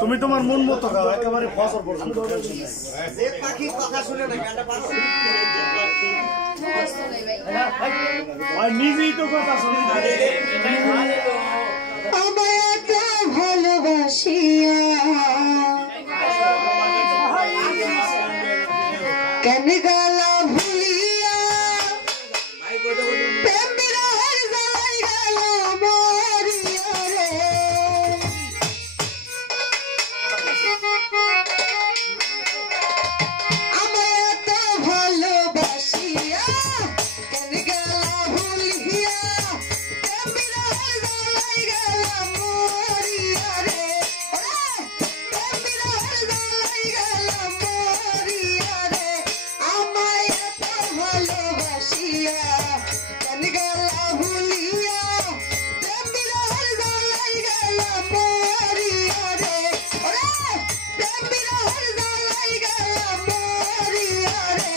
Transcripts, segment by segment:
তুমি তোমার মন মতো খাও একেবারে ফসল পর্যন্ত যে পাখি কথা শুনে না গানটা পারছে আর নিজেই তো কথা শুনে আমায় এত ভালোবাসিয়া কেন গেলা ভুলিয়া প্রেম বিরহের জ্বালাই গেল মরিয়া রে আমায় এত ভালোবাসিয়া কেন গেলা ভুলিয়া প্রেম বিরহের জ্বালাই গেল মরিয়া রে প্রেম বিরহের জ্বালাই গেল মরিয়া রে আমায় এত ভালোবাসিয়া কেন গেলা ভুলিয়া প্রেম বিরহের জ্বালাই গেল মরিয়া রে প্রেম বিরহের জ্বালাই গেল মরিয়া রে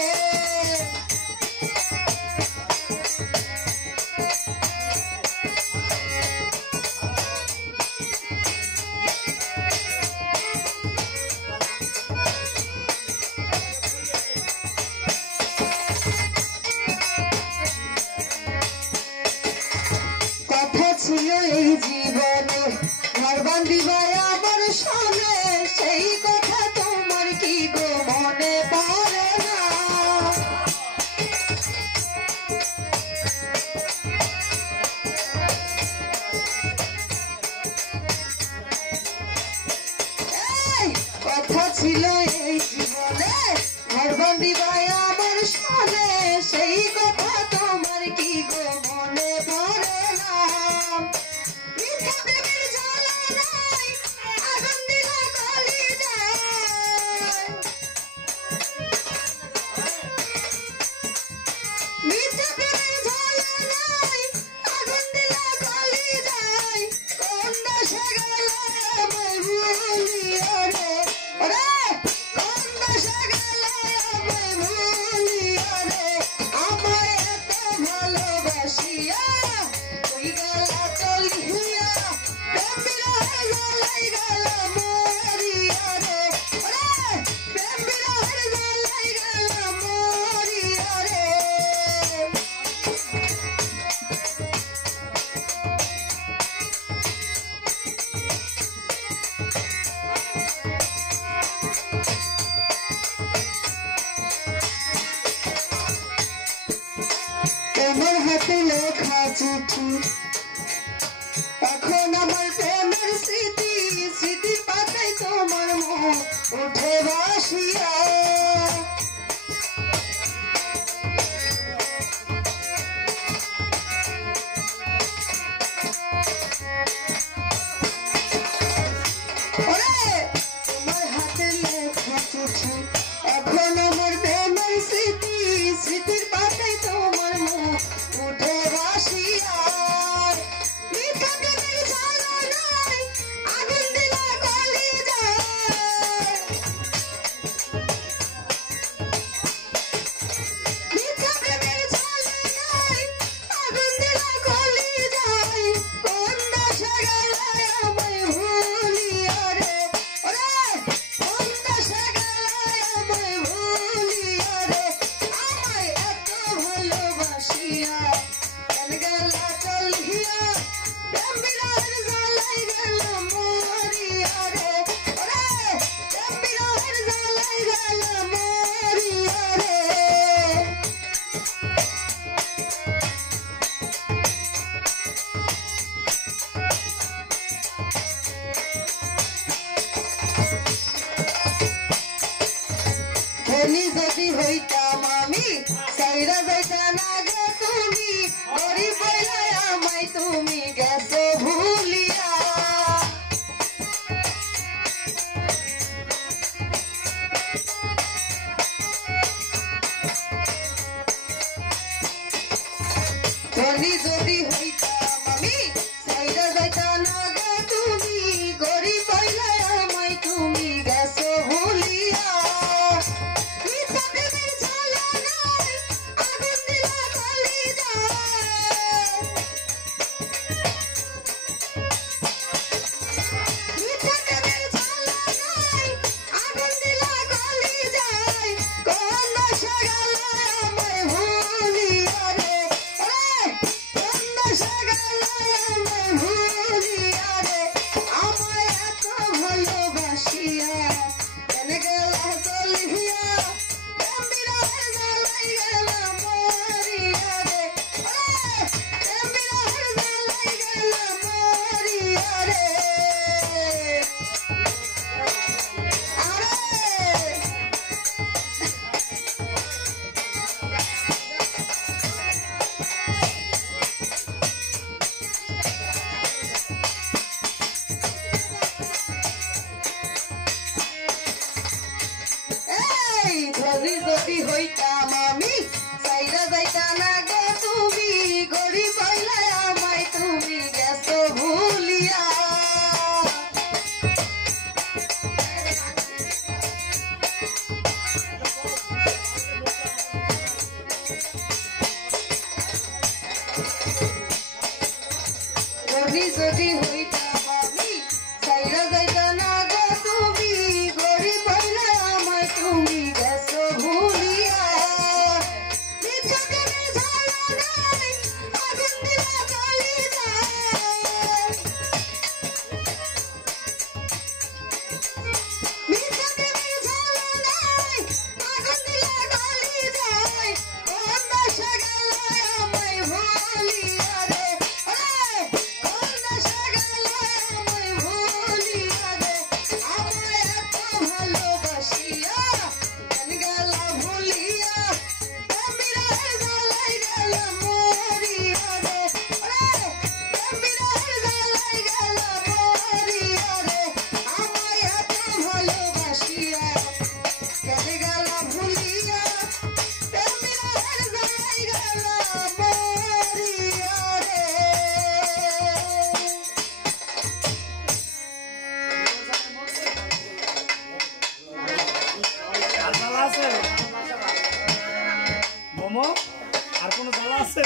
কথা ছিল এই জীবনে ঘর বান্ধিবায় আমার সনে সেই কথা তোমার কি গো মনে পড়ে না এই কথা ছিল এই জীবনে ঘর বান্ধিবায় আমার সনে সেই কথা তোমার কি গো মনে পড়ে না মিথ্যা প্রেমের জ্বালায় আগুন দিলা কলিজায় মিথ্যা প্রেমের জ্বালায় আগুন দিলা কলিজায় কোন দেশে গেলে আমায় ভুলিয়া রে কোন দেশে গেলে আমায় ভুলিয়া রে আমায় এত ভালোবাসিয়া তুই গেলা চলিয়া প্রেম বিরহের জ্বালাই গেল মরিয়া রে প্রেম বিরহের জ্বালাই গেল মরিয়া রে তোমার হাতে লেখা চিঠি এখন আমার প্রেমের স্মৃতি স্মৃতি পাতায় তোমার মুখ উঠে বাসিয়া তোমার হাতে লেখা চিঠি এখন আমার প্রেমের স্মৃতি স্মৃতির পাতায় তোমার মুখ উঠে বাসিয়া মিথ্যা প্রেমের জ্বালায় আগুন দিলা কলিজায় মিথ্যা প্রেমের জ্বালায় আগুন দিলা কলিজায় কোন দেশে গেলে আমায় ভুলিয়া রে কোন দেশে গেলে আমায় ভুলিয়া রে আমায় এত ভালোবাসিয়া কেন গেলা চলিয়া প্রেম বিরহের জ্বালাই গেল মরিয়া রে প্রেম বিরহের জ্বালাই গেল মরিয়া রে ধনী যদি হইতাম আমি সাইরা যাইতা না গো তুমি গরিব হইলে আমায় তুমি গেছো ভুলিয়া ধনী যদি হইতাম আমি সাইরা যাইতা না গো তুমি গরিব হইলে আমায় তুমি গেছো ভুলিয়া মিথ্যা প্রেমের যদি হইতাম আমি সাইরা যাইতা না গো তুমি গরিব হইলে আমায় তুমি গেছো ভুলিয়া মিথ্যা কেনে ঝালা নাই আগুন দিলা জ্বলি যায় মিথ্যা কেনে ঝালা নাই আগুন দিলা জ্বলি যায় কোন দেশে গেলে আমায় ভুলিয়া রে কোন দেশে গেলে আমায় ভুলিয়া রে আমায় এত ভালোবাসিয়া কেন গেলা ভুলিয়া প্রেমিরার জ্বালাই গেলা মরিয়া রে প্রেমিরার জ্বালাই গেলা মরিয়া রে আমায় এত ভালোবাসিয়া কেন গেলা ভুলিয়া প্রেমিরার জ্বালাই গেলা মরিয়া রে আর জ্বালা আছে মোমো আর কোনো জ্বালা আছে